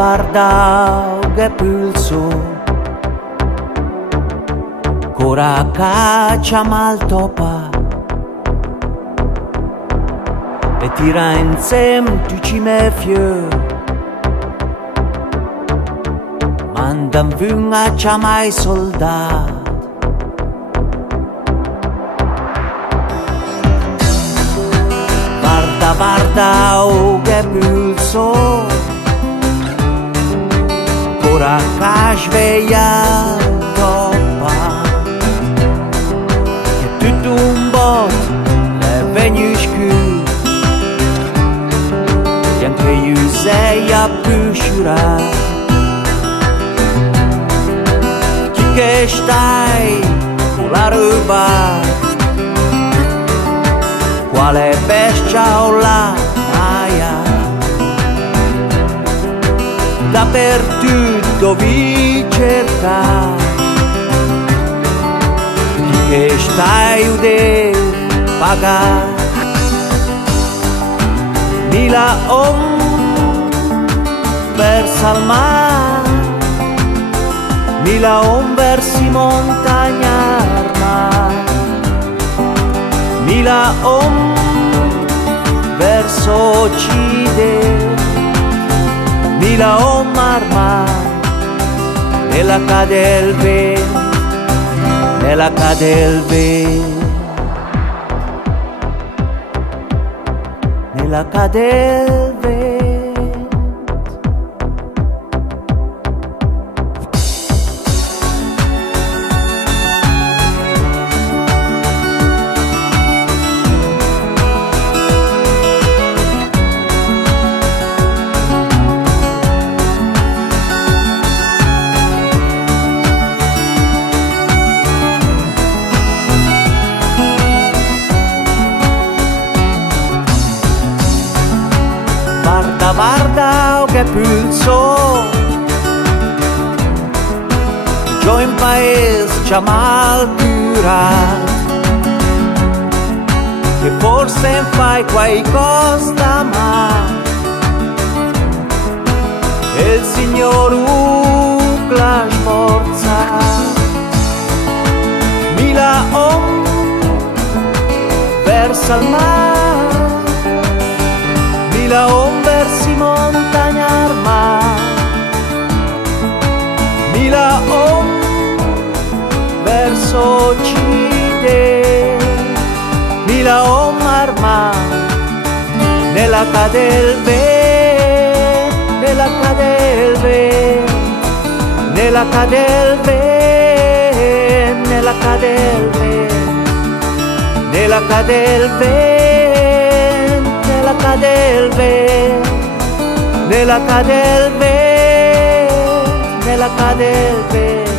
varda che pulso cora caccia mal topa e tira insieme tu ci me fieu mandan vunga c'ha mai soldat varda o che pulso cora ca sveglia topa e tutto un bot le venuscu e anche io sei a pusciura chi che stai con la roba quale bestia o la maia dappertutto vi cerca che stai ude paga mila verso al mare mila versi montagna mila verso occidente mila arma nella cadel vento nella cadel vento nella cadel vento Varda o che pulso giù in paese c'ha mal curato che forse fai qualcosa ma il Signor la sforza mila verso il mare mila versi montagna arma mila verso occidente mila arma nella cadel vento nella cadel vento nella cadel vento nella cadel vento nella cadel vento nella cadel vento nella cadel vento nella cadel vento